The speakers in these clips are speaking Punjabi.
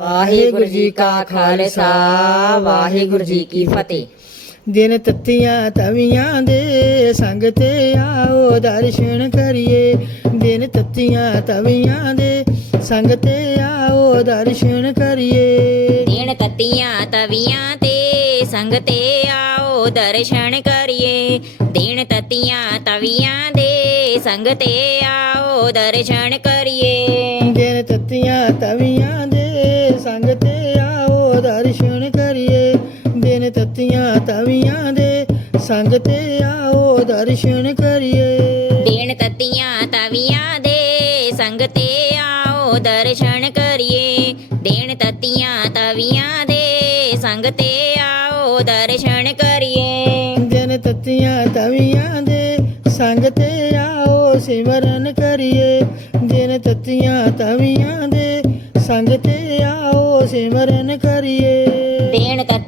ਵਾਹਿਗੁਰੂ ਜੀ ਕਾ ਖਾਲਸਾ ਵਾਹਿਗੁਰੂ ਜੀ ਕੀ ਫਤਿਹ। ਦਿਨ ਤੱਤੀਆਂ ਤਵੀਆਂ ਦੇ ਸੰਗ ਤੇ ਆਓ ਦਰਸ਼ਨ ਕਰੀਏ। ਦਿਨ ਤੱਤੀਆਂ ਤਵੀਆਂ ਦੇ ਸੰਗ ਤੇ ਆਓ ਦਰਸ਼ਨ ਕਰੀਏ। ਦਿਨ ਤਤੀਆਂ ਤਵੀਆਂ ਤੇ ਸੰਗ ਤੇ ਆਓ ਦਰਸ਼ਨ ਕਰੀਏ। ਦਿਨ ਤਤੀਆਂ ਤਵੀਆਂ ਦੇ ਸੰਗ ਤੇ ਆਓ ਦਰਸ਼ਨ ਕਰੀਏ। ਦਿਨ ਤੱਤੀਆਂ ਤਵੀਆਂ ਤੱਤੀਆਂ ਤਵੀਆਂ ਦੇ ਸੰਗ ਤੇ ਆਓ ਦਰਸ਼ਨ ਕਰੀਏ। ਦਿਨ ਤਤੀਆਂ ਤਵੀਆਂ ਦੇ ਸੰਗ ਤੇ ਆਓ ਦਰਸ਼ਨ ਕਰੀਏ। ਦਿਨ ਤਤੀਆਂ ਤਵੀਆਂ ਦੇ ਸੰਗ ਤੇ ਆਓ ਦਰਸ਼ਨ ਕਰੀਏ। ਦਿਨ ਤੱਤੀਆਂ ਤਵੀਆਂ ਦੇ ਸੰਗ ਤੇ ਆਓ ਸਿਮਰਨ ਕਰੀਏ। ਦਿਨ ਤੱਤੀਆਂ ਤਵੀਆਂ ਦੇ ਸੰਗ ਤੇ ਆਓ ਸਿਮਰਨ ਕਰੀਏ। ਦੇਣ ਸੰਗ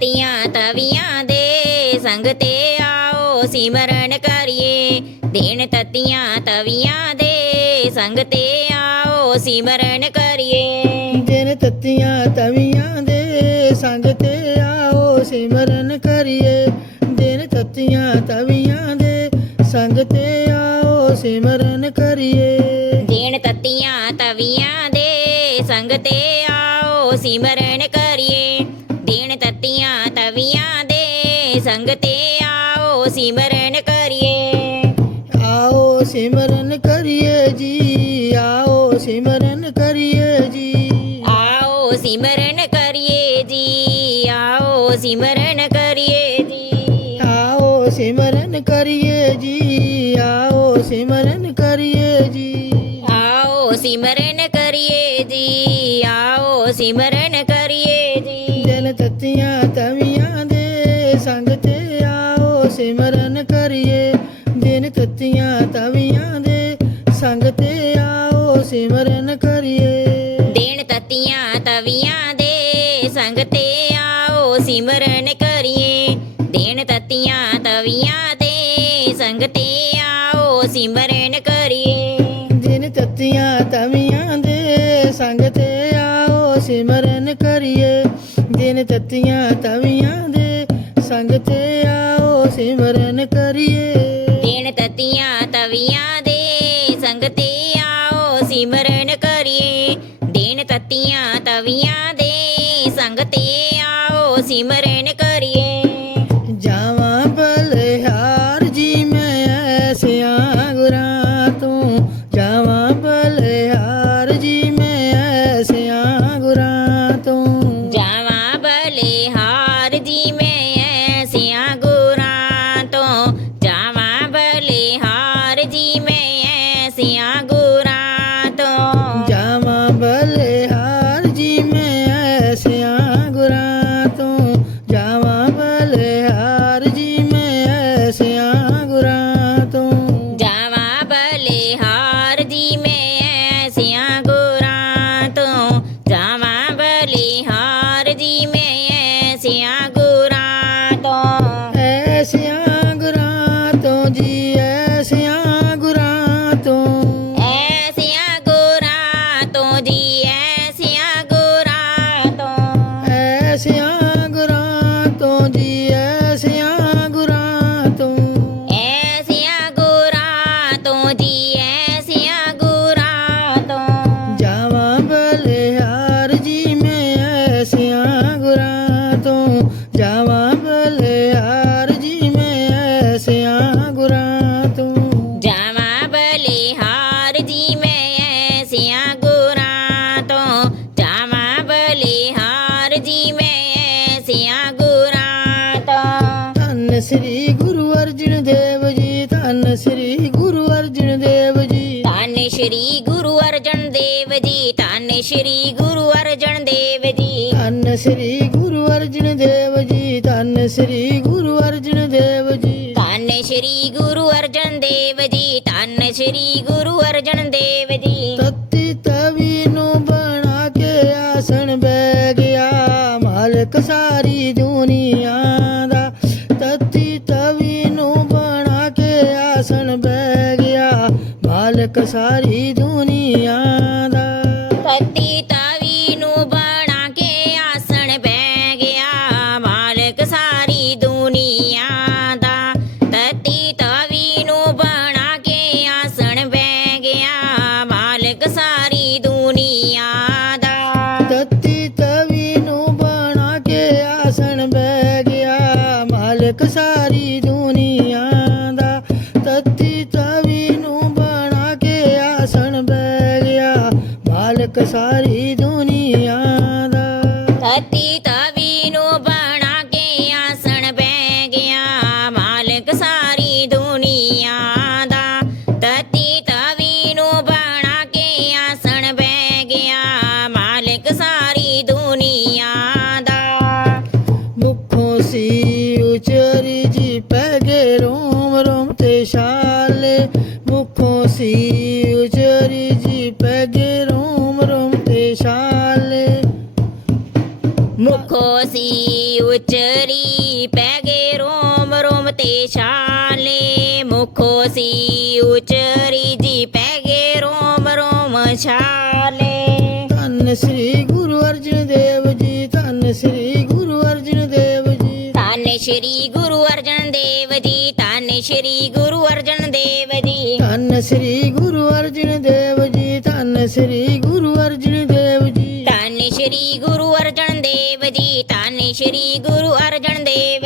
ਤੇ ਆਓ ਸਿਮਰਨ ਕਰੀਏ। ਦੇਣ ਤਤੀਆਂ ਤਵੀਆਂ ਦੇ ਸੰਗ ਤੇ ਆਓ ਸਿਮਰਨ ਕਰੀਏ। ਦਿਨ ਤੱਤੀਆਂ ਤਵੀਆਂ ਦੇ ਸੰਗ ਤੇ ਆਓ ਸਿਮਰਨ ਕਰੀਏ। ਦਿਨ ਤੱਤੀਆਂ ਤਵੀਆਂ ਦੇ ਸੰਗ ਤੇ ਆਓ ਸਿਮਰਨ ਕਰੀਏ। ਦੇਣ ਤਤੀਆਂ ਤਵੀਆਂ ਦੇ ਸੰਗ ਤੇ ਆਓ ਸਿਮਰਨ ਕਰੀਏ। ਦੇ ਸੰਗ ਤੇ ਆਓ ਸਿਮਰਨ ਕਰੀਏ। ਆਓ ਸਿਮਰਨ ਕਰੀਏ ਜੀ ਆਓ ਸਿਮਰਨ ਕਰੀਏ ਜੀ। ਆਓ ਸਿਮਰਨ ਕਰੀਏ ਜੀ ਆਓ ਸਿਮਰਨ ਕਰੀਏ ਜੀ। ਆਓ ਸਿਮਰਨ ਕਰੀਏ ਜੀ ਆਓ ਸਿਮਰਨ ਕਰੀਏ ਜੀ। ਆਓ ਸਿਮਰਨ ਕਰੀਏ ਜੀ ਆਓ ਸਿਮਰਨ ਕਰੀਏ ਸਿਮਰਨ ਕਰੀਏ ਦਿਨ ਤੱਤੀਆਂ ਤਵੀਆਂ ਦੇ ਸੰਗ ਤੇ ਆਓ ਸਿਮਰਨ ਕਰੀਏ। ਦੇਣ ਤਤੀਆਂ ਤਵੀਆਂ ਦੇ ਸੰਗ ਤੇ ਆਓ ਸਿਮਰਨ ਕਰੀਏ। ਦੇਣ ਤਤੀਆਂ ਤਵੀਆਂ ਦੇ ਸੰਗ ਤੇ ਆਓ ਸਿਮਰਨ ਕਰੀਏ। ਦਿਨ ਤੱਤੀਆਂ ਤਵੀਆਂ ਦੇ ਸੰਗ ਤੇ ਆਓ ਸਿਮਰਨ ਕਰੀਏ। ਦਿਨ ਤੱਤੀਆਂ ਤਵੀਆਂ ਸਿਮਰਨ ਕਰੀਏ। ਦੇਣ ਤਤੀਆਂ ਤਵੀਆਂ ਦੇ ਸੰਗਤੇ ਆਓ ਸਿਮਰਨ ਕਰੀਏ। ਦੇਣ ਤਤੀਆਂ ਤਵੀਆਂ ਗੁਰਾਂ ਤੋਂ। ਧੰਨ ਸ੍ਰੀ ਗੁਰੂ ਅਰਜਨ ਦੇਵ ਜੀ ਧੰਨ ਸ੍ਰੀ ਗੁਰੂ ਅਰਜਨ ਦੇਵ ਜੀ। ਧੰਨ ਸ਼੍ਰੀ ਗੁਰੂ ਅਰਜਨ ਦੇਵ ਜੀ ਧੰਨ ਸ਼੍ਰੀ ਗੁਰੂ ਅਰਜਨ ਦੇਵ ਜੀ। ਧੰਨ ਸ੍ਰੀ ਗੁਰੂ ਅਰਜਨ ਦੇਵ ਜੀ ਧੰਨ ਸ੍ਰੀ ਗੁਰੂ ਅਰਜਨ ਦੇਵ ਜੀ। ਧੰਨ ਸ਼੍ਰੀ ਗੁਰੂ ਅਰਜਨ ਦੇਵ ਜੀ ਧੰਨ ਸ਼੍ਰੀ ਗੁਰੂ ਸਾਰੀ ਦੁਨੀਆ ਦੁੱਖ ਸਾਰੀ ਦੁਨੀਆ ਦਾ। ਧਰਤੀ ਤਵੀ ਨੂੰ ਬਣਾ ਕੇ ਆਸਣ ਬਹਿ ਗਿਆ। ਮਾਲਕ ਸਾਰੀ ਦੁਨੀਆ ਦਾ। ਧਰਤੀ ਤਵੀ ਨੂੰ ਬਣਾ ਕੇ ਆਸਣ ਬਹਿ ਗਿਆ। ਮਾਲਕ ਸਾਰੀ ਦੁਨੀਆ ਦਾ। ਮੁਖੋਂ ਸੀ ਉਚਰੀ ਜੀ ਪੈ ਗਏ ਰੋਮ ਰੋਮ ਤੇ ਛਾਲੇ। ਮੁਖੋਂ ਸੀ જી ઉચરી જી પેગે રોમ રોમ છાલે ਧੰਨ ਸ੍ਰੀ ਗੁਰੂ ਅਰਜਨ ਦੇਵ ਜੀ ਧੰਨ ਸ੍ਰੀ ਗੁਰੂ ਅਰਜਨ ਦੇਵ ਜੀ। ਧੰਨ ਸ਼੍ਰੀ ਗੁਰੂ ਅਰਜਨ ਦੇਵ ਜੀ ਧੰਨ ਸ਼੍ਰੀ ਗੁਰੂ ਅਰਜਨ ਦੇਵ ਜੀ। ਧੰਨ ਸ੍ਰੀ ਗੁਰੂ ਅਰਜਨ ਦੇਵ ਜੀ ਧੰਨ ਸ੍ਰੀ ਗੁਰੂ ਅਰਜਨ ਦੇਵ ਜੀ। ਧੰਨ ਸ਼੍ਰੀ ਗੁਰੂ ਅਰਜਨ ਦੇਵ ਜੀ ਧੰਨ ਸ਼੍ਰੀ ਗੁਰੂ ਅਰਜਨ ਦੇਵ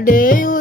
day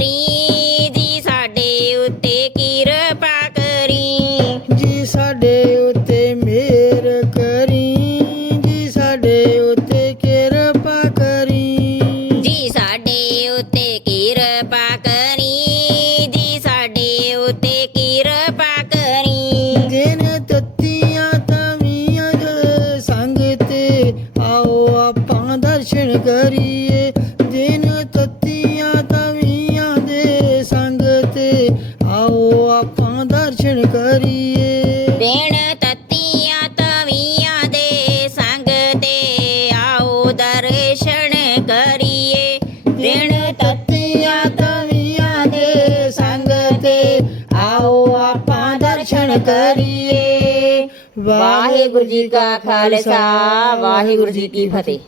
Yuri. ਕਰੀਏ। ਵਾਹਿਗੁਰੂ ਜੀ ਕਾ ਖਾਲਸਾ ਵਾਹਿਗੁਰੂ ਜੀ ਕੀ ਫਤਿਹ।